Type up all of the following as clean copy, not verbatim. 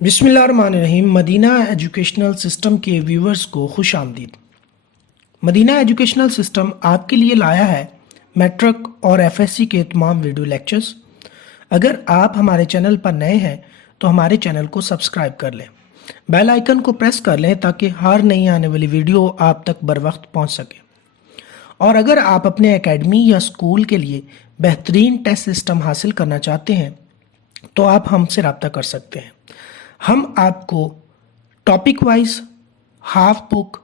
बिस्मिल्लाहिर्रहमानिर्रहीम। Medina educational system के viewers को खुश आमदीद। मदीना एजुकेशनल सिस्टम आपके लिए लाया है मैट्रिक और एफएससी के तमाम वीडियो लेक्चर्स। अगर आप हमारे चैनल पर नए हैं तो हमारे चैनल को सब्सक्राइब कर लें, बेल आइकन को प्रेस कर लें ताकि हर नई आने वाली वीडियो आप तक बर वक्त पहुँच सके। और अगर आप अपने एकेडमी या स्कूल के लिए बेहतरीन टेस्ट सिस्टम हासिल करना चाहते हैं तो आप हमसे रब्ता कर सकते हैं। हम आपको topic wise, half book,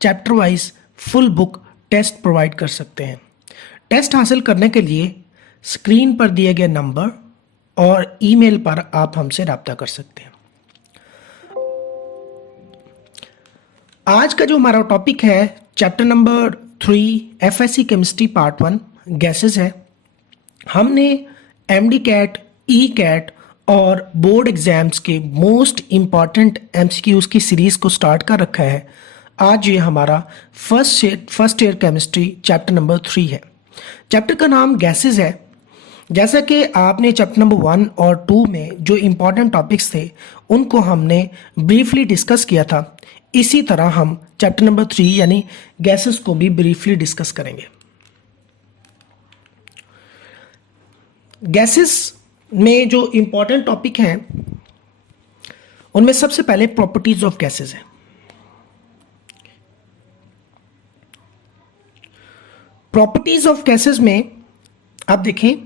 chapter wise, full book test provide कर सकते हैं। टेस्ट हासिल करने के लिए स्क्रीन पर दिए गए नंबर और ईमेल पर आप हमसे रब्ता कर सकते हैं। आज का जो हमारा टॉपिक है chapter number 3 FSc chemistry part 1 gases है। हमने एमडी कैट, ई कैट और बोर्ड एग्जाम्स के मोस्ट इम्पॉर्टेंट एमसीक्यूज की सीरीज को स्टार्ट कर रखा है। आज ये हमारा first year chemistry chapter number 3 है। चैप्टर का नाम गैसेस है। जैसा कि आपने चैप्टर नंबर 1 और 2 में जो इम्पॉर्टेंट टॉपिक्स थे उनको हमने ब्रीफली डिस्कस किया था, इसी तरह हम चैप्टर नंबर 3 यानी गैसेस को भी ब्रीफली डिस्कस करेंगे। गैसेस में जो इम्पॉर्टेंट टॉपिक हैं उनमें सबसे पहले प्रॉपर्टीज ऑफ गैसेस है। प्रॉपर्टीज ऑफ गैसेस में आप देखें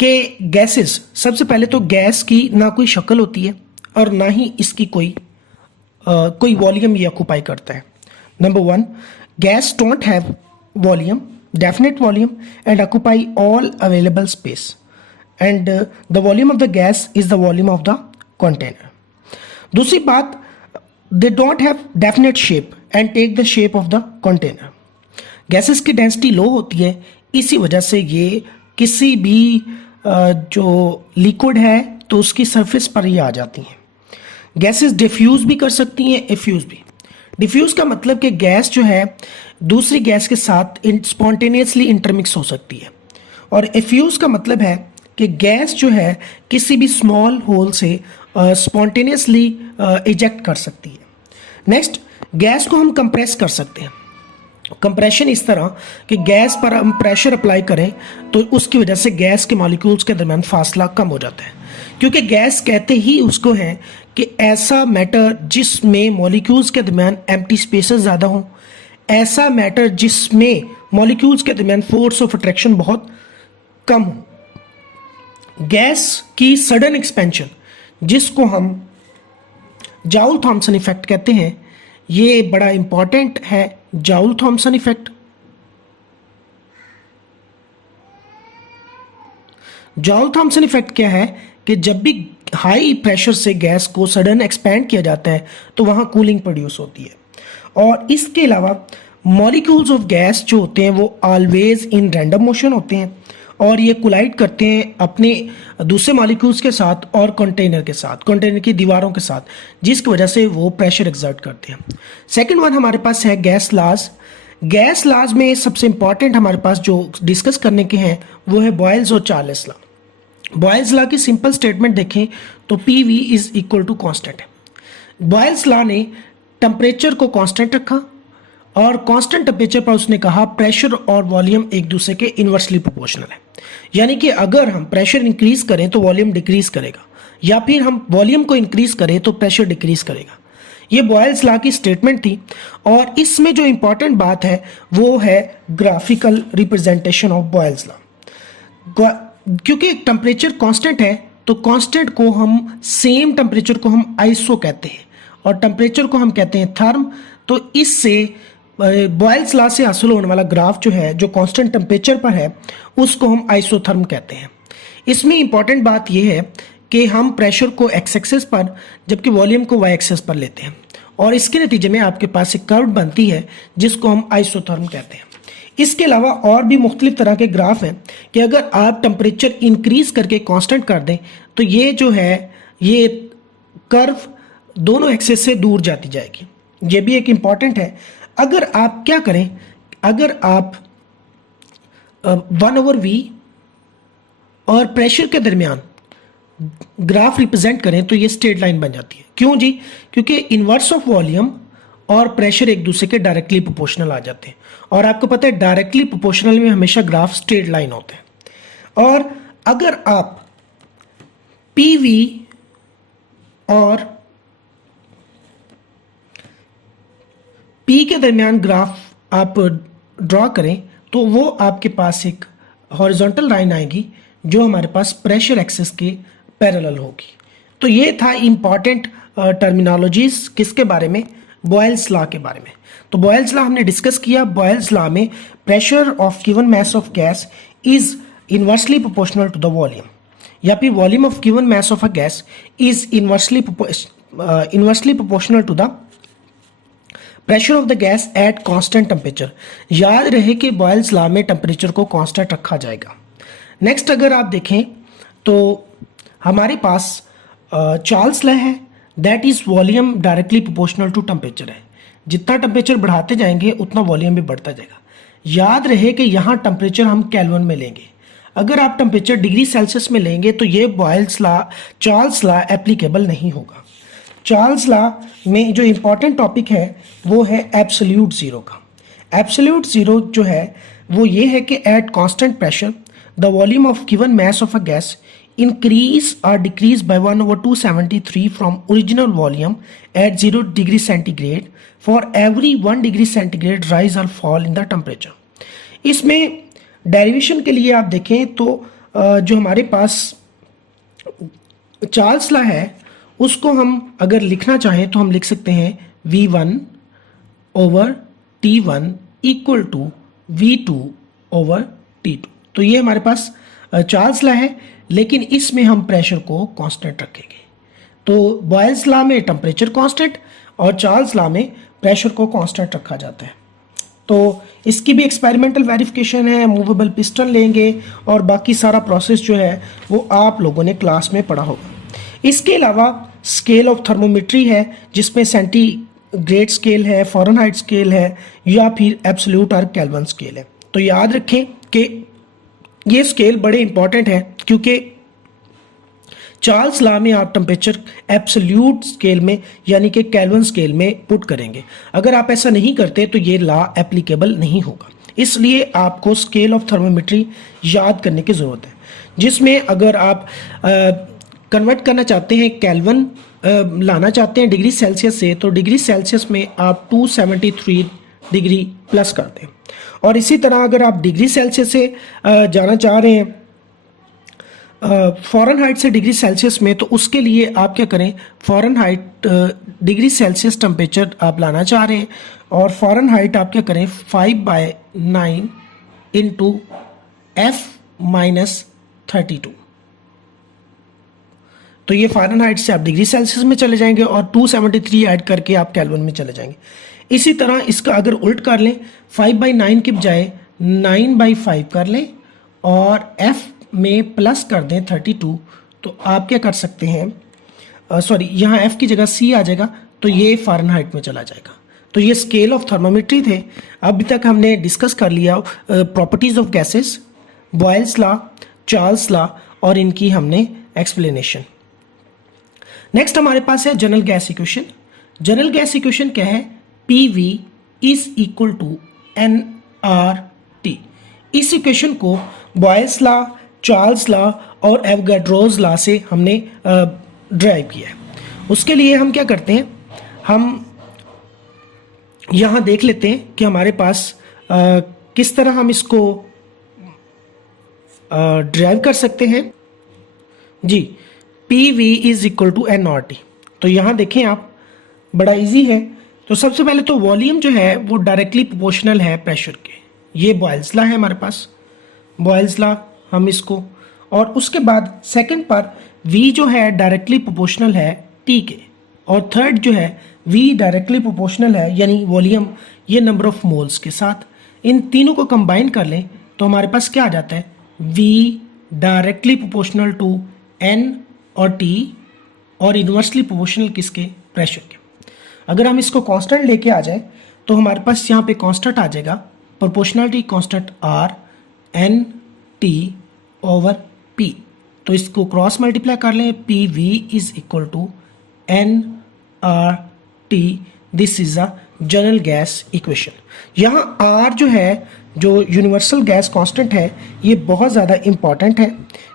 कि गैसेस, सबसे पहले तो गैस की ना कोई शक्ल होती है और ना ही इसकी कोई वॉल्यूम ये ऑक्यूपाई करता है। Number 1, gas don't have volume, definite volume and occupy all available space and the volume of the gas is the volume of the container. दूसरी बात, they don't have definite shape and take the shape of the container. Gases की density लो होती है, इसी वजह से ये किसी भी जो लिक्विड है तो उसकी सरफेस पर ही आ जाती हैं। गैसेस डिफ्यूज भी कर सकती हैं, इफ्यूज भी। डिफ्यूज का मतलब कि गैस जो है दूसरी गैस के साथ स्पॉन्टेनियसली इंटरमिक्स हो सकती है, और इफ्यूज का मतलब है कि गैस जो है किसी भी स्मॉल होल से स्पॉन्टेनियसली इजेक्ट कर सकती है। नेक्स्ट, गैस को हम कंप्रेस कर सकते हैं। कंप्रेशन इस तरह कि गैस पर हम प्रेशर अप्लाई करें तो उसकी वजह से गैस के मॉलिक्यूल्स के दरमियान फासला कम हो जाता है, क्योंकि गैस कहते ही उसको है कि ऐसा मैटर जिसमें मॉलिक्यूल्स के दरमियान एम्प्टी स्पेसेस ज़्यादा हों, ऐसा मैटर जिसमें मॉलिक्यूल्स के दरमियान फोर्स ऑफ अट्रैक्शन बहुत कम हो। गैस की सडन एक्सपेंशन, जिसको हम जाउल थॉमसन इफेक्ट कहते हैं, ये बड़ा इंपॉर्टेंट है। Joule Thomson effect, Joule Thomson effect क्या है कि जब भी हाई प्रेशर से गैस को सडन एक्सपेंड किया जाता है तो वहां कूलिंग प्रोड्यूस होती है। और इसके अलावा मॉलिक्यूल्स ऑफ गैस जो होते हैं वो ऑलवेज इन रैंडम मोशन होते हैं और ये कोलाइड करते हैं अपने दूसरे मॉलिक्यूल्स के साथ और कंटेनर के साथ, कंटेनर की दीवारों के साथ, जिसकी वजह से वो प्रेशर एक्सर्ट करते हैं। सेकंड वन हमारे पास है गैस लॉज। गैस लॉज में सबसे इंपॉर्टेंट हमारे पास जो डिस्कस करने के हैं वो है बॉयल्स और चार्ल्स लॉ। बॉयल्स लॉ की सिंपल स्टेटमेंट देखें तो PV is equal to constant है। बॉयल्स लॉ ने टेम्परेचर को कॉन्स्टेंट रखा और कांस्टेंट टेम्परेचर पर उसने कहा प्रेशर और वॉल्यूम एक दूसरे के इन्वर्सली प्रोपोर्शनल है, यानी कि अगर हम प्रेशर इंक्रीज करें तो वॉल्यूम डिक्रीज करेगा, या फिर हम वॉल्यूम को इंक्रीज करें तो प्रेशर डिक्रीज करेगा। ये बॉयल्स लॉ की स्टेटमेंट थी। और इसमें जो इंपॉर्टेंट बात है वो है graphical representation of Boyle's law. क्योंकि टेम्परेचर कांस्टेंट है तो कांस्टेंट को हम, सेम टेम्परेचर को हम आइसो कहते हैं और टेम्परेचर को हम कहते हैं थर्म। तो इससे बॉयल्स लॉ से हासिल होने वाला ग्राफ जो है, जो कांस्टेंट टेम्परेचर पर है, उसको हम आइसोथर्म कहते हैं। इसमें इंपॉर्टेंट बात यह है कि हम प्रेशर को एक्स एक्सिस पर जबकि वॉल्यूम को वाई एक्सिस पर लेते हैं, और इसके नतीजे में आपके पास एक कर्व बनती है जिसको हम आइसोथर्म कहते हैं। इसके अलावा और भी मुख्तलिफ तरह के ग्राफ हैं कि अगर आप टेम्परेचर इंक्रीज करके कांस्टेंट कर दें तो ये जो है ये कर्व दोनों एक्सिस से दूर जाती जाएगी। ये भी एक इम्पॉर्टेंट है। अगर आप क्या करें, अगर आप 1/v और प्रेशर के दरमियान ग्राफ रिप्रेजेंट करें तो ये स्ट्रेट लाइन बन जाती है। क्यों जी? क्योंकि इनवर्स ऑफ वॉल्यूम और प्रेशर एक दूसरे के डायरेक्टली प्रोपोर्शनल आ जाते हैं, और आपको पता है डायरेक्टली प्रोपोर्शनल में हमेशा ग्राफ स्ट्रेट लाइन होते हैं। और अगर आप पीवी और पी के दरमियान ग्राफ आप ड्रॉ करें तो वो आपके पास एक हॉरिजॉन्टल लाइन आएगी जो हमारे पास प्रेशर एक्सिस के पैरेलल होगी। तो ये था इंपॉर्टेंट टर्मिनोलॉजीज किसके बारे में? बॉयल्स लॉ के बारे में। तो बॉयल्स लॉ हमने डिस्कस किया। बॉयल्स लॉ में pressure of given mass of gas is inversely proportional to the volume, या फिर volume of given mass of a gas is inversely proportional to the pressure of the gas at constant temperature. याद रहे कि Boyle's law में temperature को constant रखा जाएगा। Next अगर आप देखें तो हमारे पास चार्ल्स लॉ है, that is volume directly proportional to temperature है। जितना टेम्परेचर बढ़ाते जाएंगे उतना वॉल्यूम भी बढ़ता जाएगा। याद रहे कि यहाँ टेम्परेचर हम केल्विन में लेंगे। अगर आप टेम्परेचर डिग्री सेल्सियस में लेंगे तो ये boils law, Charles law applicable नहीं होगा। चार्ल्स लॉ में जो इंपॉर्टेंट टॉपिक है वो है एब्सोल्यूट ज़ीरो का। एब्सोल्यूट ज़ीरो जो है वो ये है कि at constant pressure the volume of given mass of a gas increase or decrease by 1/273 from original volume at 0 degree centigrade for every 1 degree centigrade rise or fall in the temperature। इसमें derivation के लिए आप देखें तो जो हमारे पास Charles law है उसको हम अगर लिखना चाहें तो हम लिख सकते हैं V1/T1 इक्वल टू V2/T2। तो ये हमारे पास चार्ल्स लॉ है, लेकिन इसमें हम प्रेशर को कांस्टेंट रखेंगे। तो बॉयल्स लॉ में टेम्परेचर कांस्टेंट और चार्ल्स लॉ में प्रेशर को कांस्टेंट रखा जाता है। तो इसकी भी एक्सपेरिमेंटल वेरिफिकेशन है, मूवेबल पिस्टन लेंगे और बाकी सारा प्रोसेस जो है वो आप लोगों ने क्लास में पढ़ा होगा। इसके अलावा स्केल ऑफ थर्मोमेट्री है जिसमें सेंटीग्रेड स्केल है, फ़ारेनहाइट स्केल है या फिर एब्सोल्यूट और केल्विन स्केल है। तो याद रखें कि ये स्केल बड़े इंपॉर्टेंट है क्योंकि चार्ल्स लॉ में आप टेम्परेचर एब्सोल्यूट स्केल में यानी कि केल्विन स्केल में पुट करेंगे। अगर आप ऐसा नहीं करते तो ये लॉ एप्लीकेबल नहीं होगा। इसलिए आपको स्केल ऑफ थर्मोमेट्री याद करने की ज़रूरत है, जिसमें अगर आप कन्वर्ट करना चाहते हैं केल्विन लाना चाहते हैं डिग्री सेल्सियस से, तो डिग्री सेल्सियस में आप 273 डिग्री प्लस करते हैं। और इसी तरह अगर आप डिग्री सेल्सियस से जाना चाह रहे हैं फ़ारेनहाइट से डिग्री सेल्सियस में, तो उसके लिए आप क्या करें, फ़ारेनहाइट डिग्री सेल्सियस टेम्परेचर आप लाना चाह रहे हैं और फ़ारेनहाइट आप क्या करें 5/9 इंटू F-32। तो ये फ़ारेनहाइट से आप डिग्री सेल्सियस में चले जाएंगे और 273 ऐड करके आप केल्विन में चले जाएंगे। इसी तरह इसका अगर उल्ट कर लें 5/9 के बजाय 9/5 कर लें और F में प्लस कर दें 32, तो आप क्या कर सकते हैं, सॉरी यहाँ F की जगह C आ जाएगा तो ये फ़ारेनहाइट में चला जाएगा। तो ये स्केल ऑफ थर्मोमेट्री थे। अभी तक हमने डिस्कस कर लिया properties of gases, Boyle's law, Charles law और इनकी हमने एक्सप्लेनेशन। नेक्स्ट हमारे पास है general gas equation. General gas equation क्या है? PV is equal to nRT। इस इक्वेशन को बॉयल्स लॉ, चार्ल्स लॉ और एवोगाड्रोस लॉ से हमने ड्राइव किया है। उसके लिए हम क्या करते हैं, हम यहाँ देख लेते हैं कि हमारे पास किस तरह हम इसको ड्राइव कर सकते हैं। जी, PV is equal to nRT। तो यहाँ देखें आप, बड़ा इजी है। तो सबसे पहले तो वॉल्यूम जो है वो डायरेक्टली प्रोपोर्शनल है प्रेशर के, ये बॉयल्स लॉ है हमारे पास, बॉयल्स लॉ हम इसको, और उसके बाद सेकंड पर V जो है डायरेक्टली प्रोपोर्शनल है T के, और थर्ड जो है V डायरेक्टली प्रोपोर्शनल है यानी वॉल्यूम ये नंबर ऑफ मोल्स के साथ। इन तीनों को कंबाइन कर लें तो हमारे पास क्या आ जाता है, V directly proportional to N और T और इन्वर्सली प्रोपोर्शनल किसके, प्रेशर के। अगर हम इसको कांस्टेंट लेके आ जाए तो हमारे पास यहाँ पे कांस्टेंट आ जाएगा proportionality constant R N T/P। तो इसको क्रॉस मल्टीप्लाई कर लें, P V is equal to N R T, this is a general gas equation. यहाँ आर जो है, जो यूनिवर्सल गैस कांस्टेंट है, ये बहुत ज़्यादा इंपॉर्टेंट है।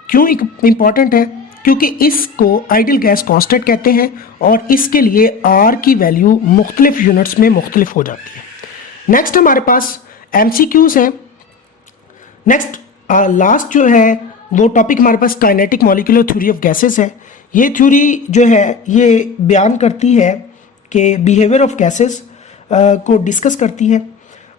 क्यों इंपॉर्टेंट है? क्योंकि इसको आइडियल गैस कांस्टेंट कहते हैं और इसके लिए आर की वैल्यू मुख्तलिफ यूनिट्स में मुख्तलिफ हो जाती है। नेक्स्ट हमारे पास एमसीक्यूज है। नेक्स्ट लास्ट जो है वो टॉपिक हमारे पास kinetic molecular theory of gases है। ये थ्योरी जो है ये बयान करती है कि बिहेवियर ऑफ गैसेस को डिस्कस करती है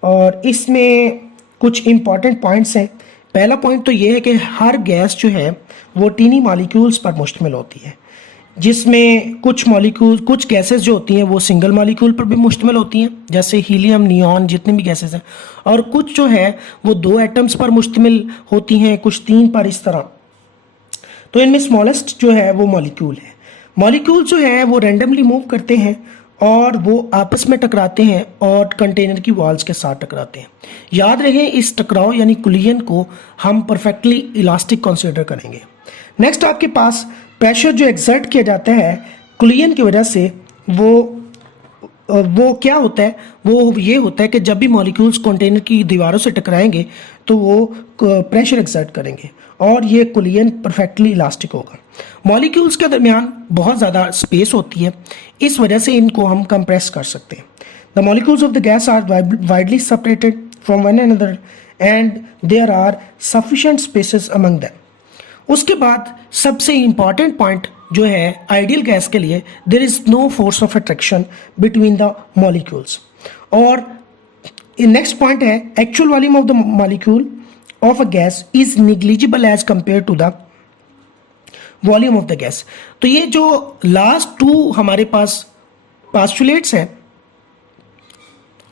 और इसमें कुछ इंपॉर्टेंट पॉइंट्स हैं। पहला पॉइंट तो ये है कि हर गैस जो है वो टीनी मॉलिक्यूल्स पर मुश्तमिल होती है, जिसमें कुछ गैसेस जो होती हैं वो सिंगल मॉलिक्यूल पर भी मुश्तमिल होती हैं, जैसे हीलियम, नियॉन, जितनी भी गैसेस हैं, और कुछ जो है वो 2 एटम्स पर मुश्तमिल होती हैं, कुछ 3 पर, इस तरह। तो इनमें स्मॉलेस्ट जो है वो मॉलिक्यूल है। मॉलिक्यूल जो है वो रैंडमली मूव करते हैं और वो आपस में टकराते हैं और कंटेनर की वॉल्स के साथ टकराते हैं। याद रहे इस टकराव यानी कुलियन को हम परफेक्टली इलास्टिक कंसीडर करेंगे। नेक्स्ट आपके पास प्रेशर जो एक्सर्ट किया जाता है कुलियन की वजह से, वो क्या होता है, वो ये होता है कि जब भी मॉलिक्यूल्स कंटेनर की दीवारों से टकराएंगे तो वो प्रेशर एक्सर्ट करेंगे और ये कुलियन परफेक्टली इलास्टिक होगा। मॉलिक्यूल्स के दरमियान बहुत ज़्यादा स्पेस होती है, इस वजह से इनको हम कंप्रेस कर सकते हैं। The molecules of the gas are widely separated from one another and there are sufficient spaces among them. उसके बाद सबसे इंपॉर्टेंट पॉइंट जो है आइडियल गैस के लिए, there is no force of attraction between the molecules. और next point है actual volume of the molecule of a gas is negligible as compare to the volume of the gas. तो ये जो last 2 हमारे पास postulates हैं,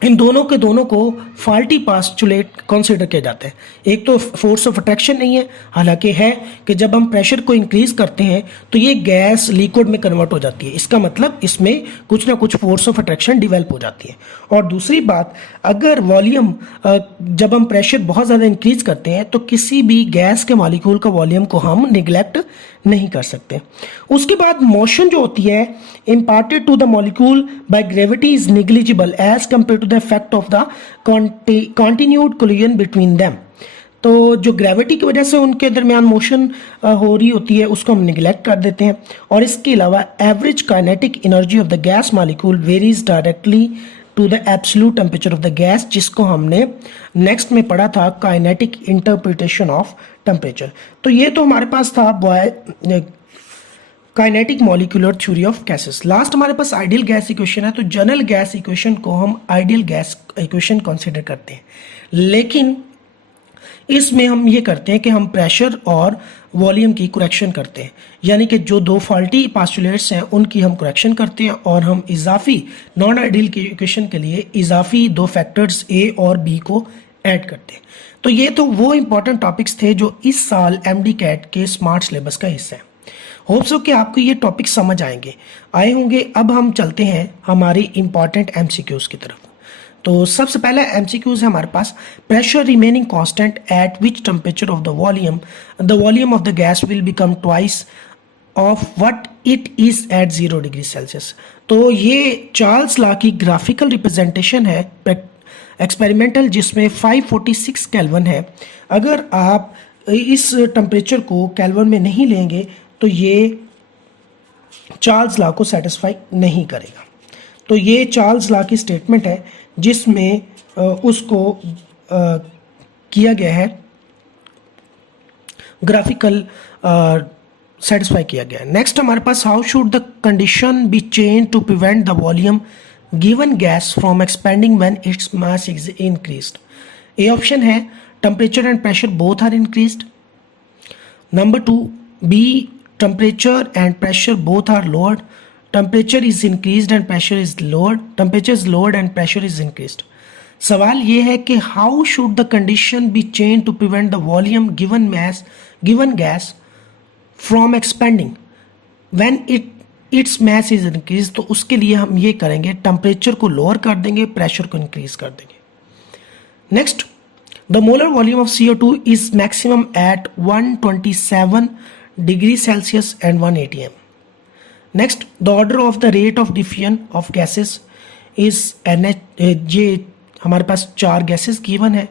इन दोनों के दोनों को फॉल्टी पास्टुलेट कंसीडर किया जाता है। एक तो फोर्स ऑफ अट्रैक्शन नहीं है, हालांकि है कि जब हम प्रेशर को इंक्रीज करते हैं तो ये गैस लिक्विड में कन्वर्ट हो जाती है, इसका मतलब इसमें कुछ ना कुछ फोर्स ऑफ अट्रैक्शन डिवेल्प हो जाती है। और दूसरी बात, अगर वॉल्यूम जब हम प्रेशर बहुत ज़्यादा इंक्रीज करते हैं तो किसी भी गैस के मॉलिक्यूल का वॉल्यूम को हम निगलेक्ट नहीं कर सकते। उसके बाद मोशन जो होती है imparted to the molecule by gravity is negligible as compared to the effect of the continued collision between them। तो जो ग्रेविटी की वजह से उनके दरमियान मोशन हो रही होती है उसको हम निगलेक्ट कर देते हैं। और इसके अलावा average kinetic energy of the gas molecule varies directly to the absolute temperature of the gas, जिसको हमने नेक्स्ट में पढ़ा था काइनेटिक इंटरप्रिटेशन ऑफ टेम्परेचर। तो ये तो हमारे पास था kinetic molecular theory of gases. Last हमारे पास आइडियल गैस इक्वेशन है। तो जनरल गैस इक्वेशन को हम आइडियल गैस इक्वेशन कंसीडर करते हैं, लेकिन इसमें हम ये करते हैं कि हम प्रेशर और वॉल्यूम की करेक्शन करते हैं, यानी कि जो 2 फॉल्टी पास्टुलेट्स हैं उनकी हम करेक्शन करते हैं और हम इजाफी नॉन आइडियल की इक्वेशन के लिए इजाफी 2 फैक्टर्स ए और बी को ऐड करते हैं। तो ये तो वो इंपॉर्टेंट टॉपिक्स थे जो इस साल एमडी कैट के स्मार्ट सिलेबस का हिस्सा है। होप सो कि आपको ये टॉपिक समझ आए होंगे। अब हम चलते हैं हमारी इंपॉर्टेंट एमसीक्यूज की तरफ। तो सबसे पहला एमसीक्यूज है हमारे पास, pressure remaining constant at which temperature of the volume of the gas will become twice of what it is at 0 degree Celsius. तो ये चार्ल्स लॉ की ग्राफिकल रिप्रेजेंटेशन है एक्सपेरिमेंटल, जिसमें 546 केल्विन है। अगर आप इस टेम्परेचर को केल्विन में नहीं लेंगे तो ये चार्ल्स लॉ को सेटिस्फाई नहीं करेगा। तो ये चार्ल्स लॉ की स्टेटमेंट है जिसमें उसको किया गया है, ग्राफिकल सेटिस्फाई किया गया है। नेक्स्ट हमारे पास, how should the condition be change to prevent the volume given gas from expanding when its mass is increased. A option है temperature and pressure both are increased. Number 2, B temperature and pressure both are lowered. Temperature is increased and pressure is lowered. Temperature is lowered and pressure is increased. सवाल ये है कि how should the condition be changed to prevent the volume given gas from expanding when its mass is increased। तो उसके लिए हम ये करेंगे, टेम्परेचर को लोअर कर देंगे, प्रेशर को इंक्रीज कर देंगे। Next, the molar volume of CO2 is maximum at 127 degree Celsius and 1 atm. Next, the order of the rate of diffusion of gases is NH. ये हमारे पास 4 गैसेस गिवन है,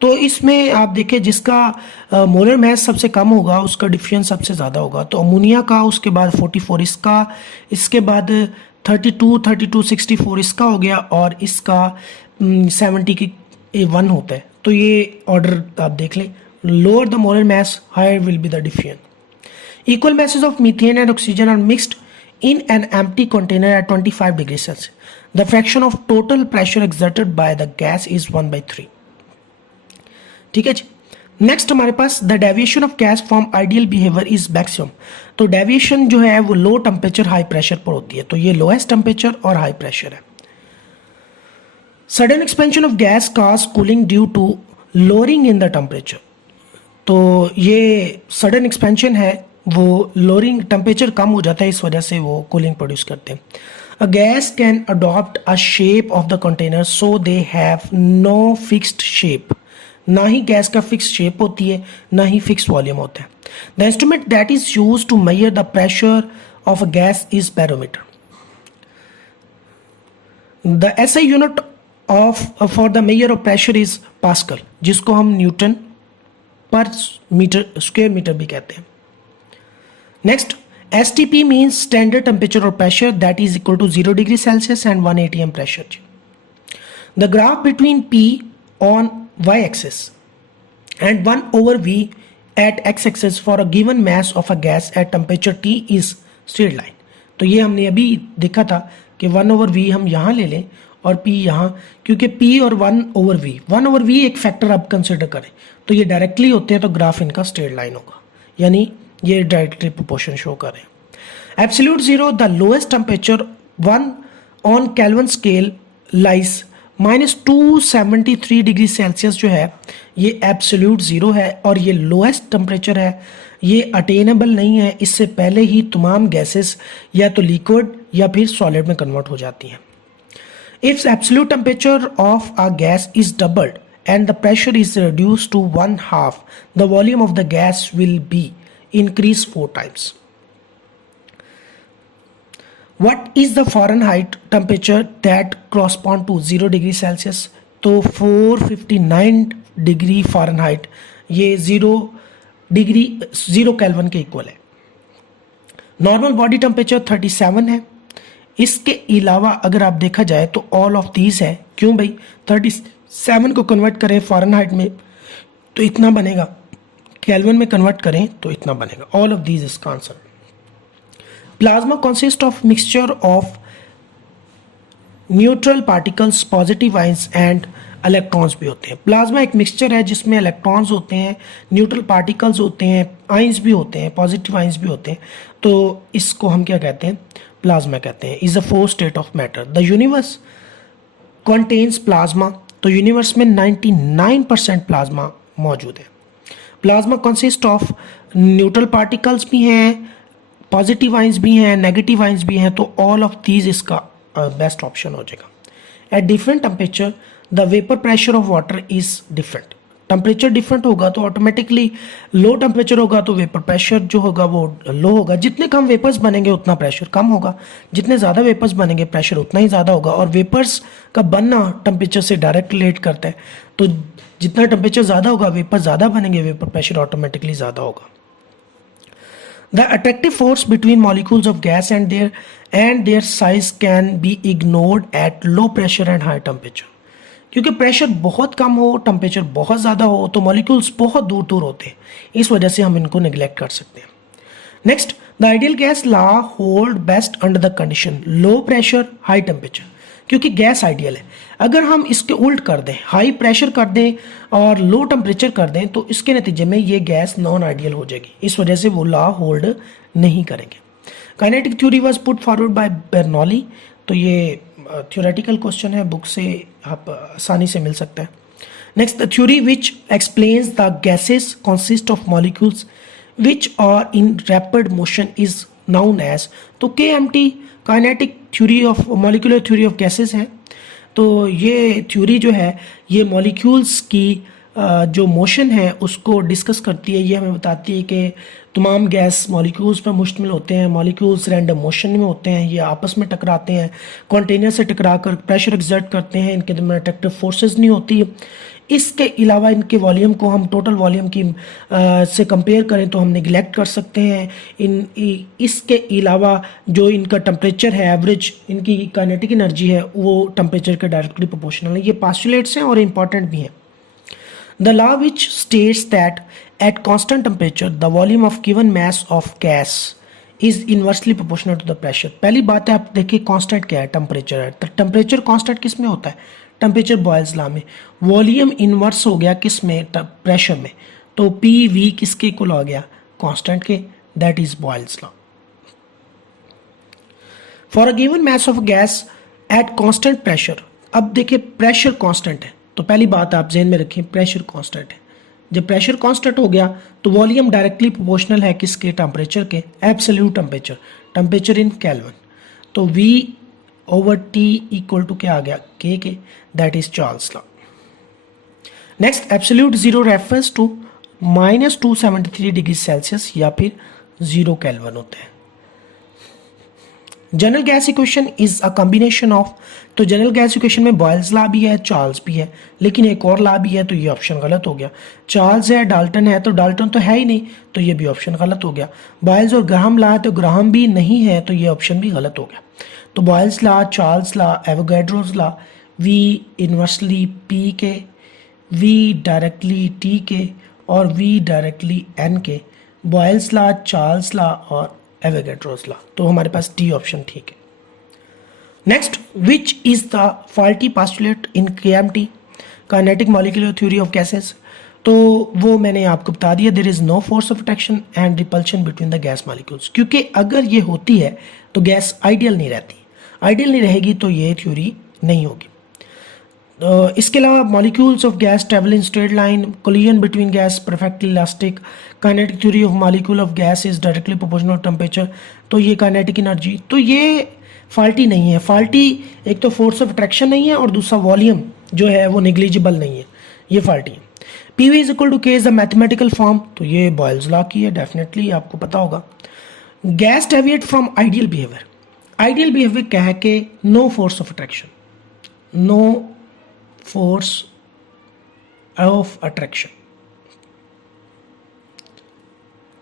तो इसमें आप देखें जिसका मोलर मास सबसे कम होगा उसका डिफ्यूजन सबसे ज़्यादा होगा. तो अमोनिया का, उसके बाद 44 इसका, इसके बाद 32, 64 इसका हो गया, और इसका 70 की 1 होता है. तो ये ऑर्डर आप देख लें. Lower the molar mass, higher will be the diffusion. Equal masses of methane and oxygen are mixed in an empty container at 25 degrees Celsius. The fraction of total pressure exerted by the gas is 1/3. ठीक है जी. Next हमारे पास the deviation of gas from ideal behaviour is maximum. तो deviation जो है वो लो temperature high pressure पर होती है. तो ये लोएस्ट टेम्परेचर और हाई प्रेशर है. Sudden expansion of gas cause cooling due to lowering in the temperature. तो ये सडन एक्सपेंशन है, वो लोअरिंग टेम्परेचर कम हो जाता है, इस वजह से वो कूलिंग प्रोड्यूस करते हैं. A gas can adopt a shape of the container so they have no fixed shape. ना ही गैस का फिक्स शेप होती है, ना ही फिक्स वॉल्यूम होता है. The instrument that is use to measure the pressure of a gas is barometer. The SI unit of for the measure of pressure is pascal, जिसको हम न्यूटन पर मीटर स्क्वायर मीटर भी कहते हैं. Next, STP means standard temperature और pressure that is equal to 0 degree Celsius and 1 atm pressure. The graph between P on y axis and 1 over V at x axis for a given mass of a gas at temperature T is straight line. तो ये हमने अभी देखा था कि 1 over V हम यहाँ ले लें और P यहाँ, क्योंकि P और 1 over V एक फैक्टर आप कंसिडर करें तो ये डायरेक्टली होते हैं, तो ग्राफ इनका स्ट्रेट लाइन होगा, यानी ये डायरेक्टली प्रोपोर्शन शो करें. Absolute zero, the lowest temperature 1 on kelvin scale lies -273 degree Celsius जो है ये एब्सोल्यूट ज़ीरो है, और ये लोएस्ट टेम्परेचर है, ये अटेनेबल नहीं है. इससे पहले ही तमाम गैसेस या तो लिक्विड या फिर सॉलिड में कन्वर्ट हो जाती हैं. If absolute temperature of a gas is doubled and the pressure is reduce to 1/2, the volume of the gas will be increase 4 times. What is the Fahrenheit temperature that correspond to 0 degree Celsius? तो 459 degree Fahrenheit ये 0 kelvin के equal है. Normal body temperature 37 है. इसके अलावा अगर आप देखा जाए तो ऑल ऑफ दीज है. क्यों भाई? 37 को कन्वर्ट करें फ़ारेनहाइट में तो इतना बनेगा, केल्विन में कन्वर्ट करें तो इतना बनेगा. ऑल ऑफ दीज इसका answer. Plasma consists of mixture of neutral particles, positive ions and electrons भी होते हैं. प्लाज्मा एक मिक्सचर है जिसमें इलेक्ट्रॉन्स होते हैं, न्यूट्रल पार्टिकल्स होते हैं, आइंस भी होते हैं, पॉजिटिव आइंस भी होते हैं. तो इसको हम क्या कहते हैं? प्लाज्मा कहते हैं. Is a 4 state of matter. The universe contains plasma. तो यूनिवर्स में 99% प्लाज्मा मौजूद है. Plasma consist of neutral particles भी हैं, पॉजिटिव आइंस भी हैं, नेगेटिव आइंस भी हैं. तो ऑल ऑफ दीज इसका बेस्ट ऑप्शन हो जाएगा. At different temperature the vapour pressure of water is different. Temperature different होगा तो ऑटोमेटिकली लो टेम्परेचर होगा तो वेपर प्रेशर जो होगा वो लो होगा. जितने कम वेपर्स बनेंगे उतना प्रेशर कम होगा, जितने ज़्यादा वेपर्स बनेंगे प्रेशर उतना ही ज़्यादा होगा. और वेपर्स का बनना टेम्परेचर से डायरेक्ट रिलेट करता है. तो जितना टेम्परेचर ज़्यादा होगा वेपर ज़्यादा बनेंगे, वेपर प्रेशर ऑटोमेटिकली ज़्यादा होगा. The attractive force between molecules of gas and their size can be ignored at low pressure and high temperature. क्योंकि प्रेशर बहुत कम हो, टेम्परेचर बहुत ज़्यादा हो तो मॉलिक्यूल्स बहुत दूर दूर होते हैं, इस वजह से हम इनको निगलेक्ट कर सकते हैं. Next, the ideal gas law hold best under the condition low pressure high temperature. क्योंकि गैस आइडियल है. अगर हम इसके उल्ट कर दें, हाई प्रेशर कर दें और लो टेम्परेचर कर दें तो इसके नतीजे में ये गैस नॉन आइडियल हो जाएगी. इस वजह से वो लॉ होल्ड नहीं करेंगे. Kinetic theory was put forward bye Bernoulli. तो ये थ्योरेटिकल क्वेश्चन है, बुक से आप आसानी से मिल सकता है. Next, the theory which explains the gases consist of molecules which are in rapid motion is known as. तो KMT kinetic theory of molecular theory of gases है. तो ये थ्योरी जो है ये मॉलिक्यूल्स की जो मोशन है उसको डिस्कस करती है। ये हमें बताती है कि तमाम गैस मॉलिक्यूल्स पर मुश्तमिल होते हैं, मॉलिक्यूल्स रैंडम मोशन में होते हैं, ये आपस में टकराते हैं, कंटेनर से टकरा कर प्रेशर एक्सर्ट करते हैं, इनके दरमियान अट्रैक्टिव फोर्सेस नहीं होती। इसके अलावा इनके वॉल्यूम को हम टोटल वॉल्यूम की से कंपेयर करें तो हम निगलेक्ट कर सकते हैं। इसके अलावा जो इनका टेम्परेचर है एवरेज, इनकी काइनेटिक एनर्जी है वो टेम्परेचर के डायरेक्टली प्रोपोर्शनल है। ये पोस्टुलेट्स हैं और इंपॉर्टेंट भी हैं। The law which states that at constant temperature the volume of given mass of gas is inversely proportional to the pressure। पहली बात है, आप देखिए कांस्टेंट क्या है, टेम्परेचर है। तो टेम्परेचर कांस्टेंट किस में होता है? टेम्परेचर बॉयल्स लॉ में। वॉल्यूम इनवर्स हो गया किस में? प्रेशर में। तो पी वी किसके इक्वल हो गया? कांस्टेंट के, that is Boyle's law. For a given mass of gas at constant pressure, अब देखिए प्रेशर कांस्टेंट है तो पहली बात आप जहन में रखें प्रेशर कांस्टेंट है। जब प्रेशर कांस्टेंट हो गया तो वॉल्यूम डायरेक्टली प्रोपोर्शनल है किसके? टेम्परेचर के, absolute temperature, temperature in kelvin. तो V over T equal to क्या आ गया? K, that is Charles law. Next, absolute zero reference to -273 degree Celsius या फिर 0 केल्विन होता है। General gas equation is a combination of, तो जनरल गैस इक्वेशन में बॉयल्स लॉ भी है, चार्ल्स भी है, लेकिन एक और लॉ भी है, तो ये ऑप्शन गलत हो गया। चार्ल्स है, डाल्टन है, तो डाल्टन तो है ही नहीं, तो ये भी ऑप्शन गलत हो गया। बॉयल्स और ग्राहम लॉ है, तो ग्राहम भी नहीं है, तो ये ऑप्शन भी गलत हो गया। तो Boyle's law, Charles law, Avogadro's law, V inversely P के, वी डायरेक्टली टी के और वी डायरेक्टली एन के, बॉयल्स लॉ, चार्ल्स लॉ और एवोगैड्रोस लॉ। तो हमारे पास डी ऑप्शन ठीक है। Next, which is the faulty postulate in KMT, kinetic molecular theory of gases? तो वो मैंने आपको बता दिया, there is no force of attraction and repulsion between the gas molecules, क्योंकि अगर ये होती है तो गैस आइडियल नहीं रहती, आइडियल नहीं रहेगी तो ये थ्योरी नहीं होगी। इसके अलावा molecules of gas travel in straight line, collision between gas perfectly elastic, kinetic theory of molecule of gas is directly proportional temperature, तो ये काइनेटिक एनर्जी, तो ये फॉल्टी नहीं है। फॉल्टी एक तो फोर्स ऑफ अट्रैक्शन नहीं है और दूसरा वॉल्यूम जो है वो निग्लिजिबल नहीं है, ये फॉल्टी है। PV is equal to K is the mathematical form, तो ये बॉयल्स लॉ की है, डेफिनेटली आपको पता होगा। Gas deviate from ideal behaviour, ideal behaviour क्या है कि no force of attraction, no force of attraction,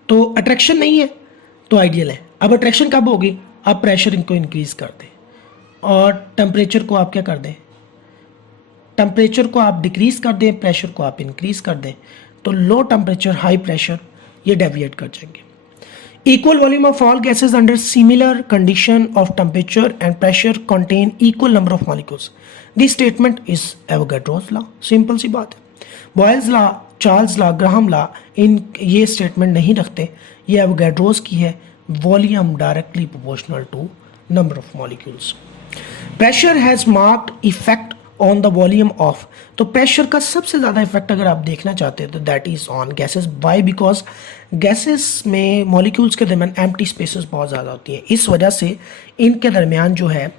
तो अट्रैक्शन नहीं है तो आइडियल है। अब अट्रैक्शन कब होगी? आप प्रेशर इनको इंक्रीज कर दें और टेम्परेचर को आप क्या कर दें? टेम्परेचर को आप डिक्रीज कर दें, प्रेशर को आप इंक्रीज कर दें, तो लो टेम्परेचर हाई प्रेशर ये डेविएट कर जाएंगे। Equal volume of all gases under similar condition of temperature and pressure contain equal number of molecules, this statement is Avogadro's law. Simple सी बात है। Boyle's law, Charles law, Graham law इन ये statement नहीं रखते, ये एवोगैड्रोस की है, volume directly proportional to number of molecules. Pressure has marked effect on the volume of, तो प्रेशर का सबसे ज़्यादा इफेक्ट अगर आप देखना चाहते हैं तो that is on gases. Why? Because gases में मॉलिक्यूल्स के दरमियान एम्प्टी स्पेसेस बहुत ज़्यादा होती हैं, इस वजह से इनके दरमियान जो है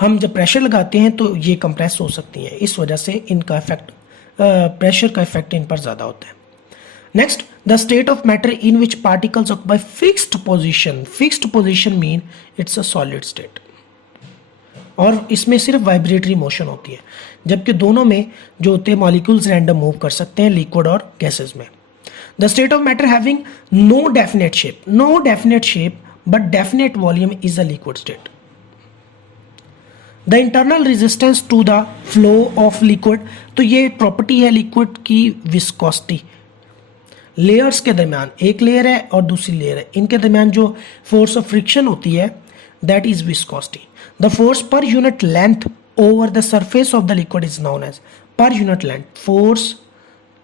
हम जब प्रेशर लगाते हैं तो ये कंप्रेस हो सकती हैं, इस वजह से इनका इफेक्ट, प्रेशर का इफेक्ट इन पर ज़्यादा होता है। Next, the state of matter in which particles occupy fixed position, fixed position mean it's a solid state, और इसमें सिर्फ वाइब्रेटरी मोशन होती है, जबकि दोनों में जो होते हैं मॉलिक्यूल्स रैंडम मूव कर सकते हैं, लिक्विड और गैसेस में। The state of matter having no definite shape, no definite shape but definite volume is a liquid state. The internal resistance to the flow of liquid, तो ये property है liquid की viscosity, layers के दरमियान, एक layer है और दूसरी लेयर है, इनके दरमियान जो फोर्स ऑफ फ्रिक्शन होती है that is viscosity. The force per unit length over the surface of the liquid is known as per unit length. Force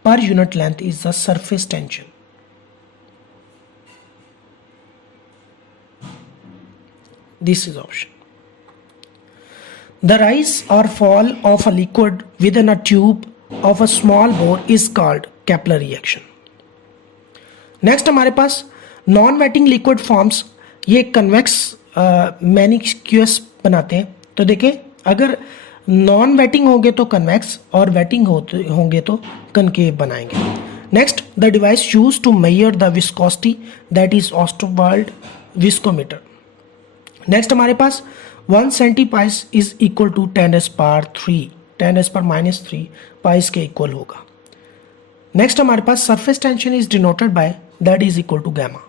per unit length is the surface tension. This is option. The rise or fall of a liquid within a tube of a small bore is called Kepler reaction. Next हमारे पास non waiting liquid forms, ये convex मैनिक्यूस बनाते हैं। तो देखें, अगर non waiting होंगे तो convex और वेटिंग होंगे तो कनकेव बनाएंगे। Next, the device use to measure the viscosity that is Ostwald viscometer. Next हमारे पास 1 centipoise is equal to 10⁻³ 10⁻³ poise के इक्वल होगा। नेक्स्ट हमारे पास surface tension is denoted by that is equal to gamma.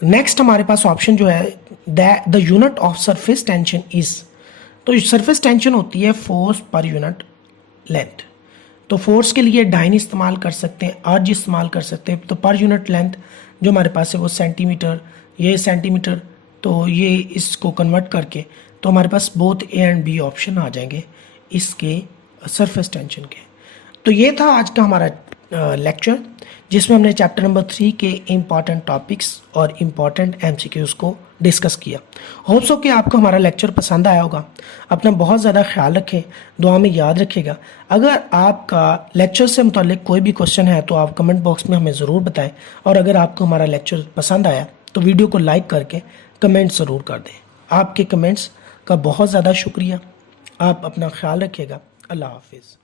Next हमारे पास option जो है the unit of surface tension is, तो सरफेस टेंशन होती है फोर्स पर यूनिट लेंथ। तो फोर्स के लिए डाइन इस्तेमाल कर सकते हैं, अर्ज इस्तेमाल कर सकते हैं। तो पर यूनिट लेंथ जो हमारे पास है वो सेंटीमीटर, ये सेंटीमीटर, तो ये इसको कन्वर्ट करके तो हमारे पास both A and B option आ जाएंगे इसके सरफेस टेंशन के। तो ये था आज का हमारा लेक्चर जिसमें हमने चैप्टर नंबर 3 के इम्पॉर्टेंट टॉपिक्स और इम्पॉर्टेंट एमसीक्यूज़ को डिस्कस किया। होप सो कि आपको हमारा लेक्चर पसंद आया होगा। अपना बहुत ज़्यादा ख्याल रखें, दुआ में याद रखिएगा। अगर आपका लेक्चर से मुताल्लिक कोई भी क्वेश्चन है तो आप कमेंट बॉक्स में हमें ज़रूर बताएं, और अगर आपको हमारा लेक्चर पसंद आया तो वीडियो को लाइक करके कमेंट ज़रूर कर दें। आपके कमेंट्स का बहुत ज़्यादा शुक्रिया। आप अपना ख्याल रखिएगा। अल्लाह हाफिज़।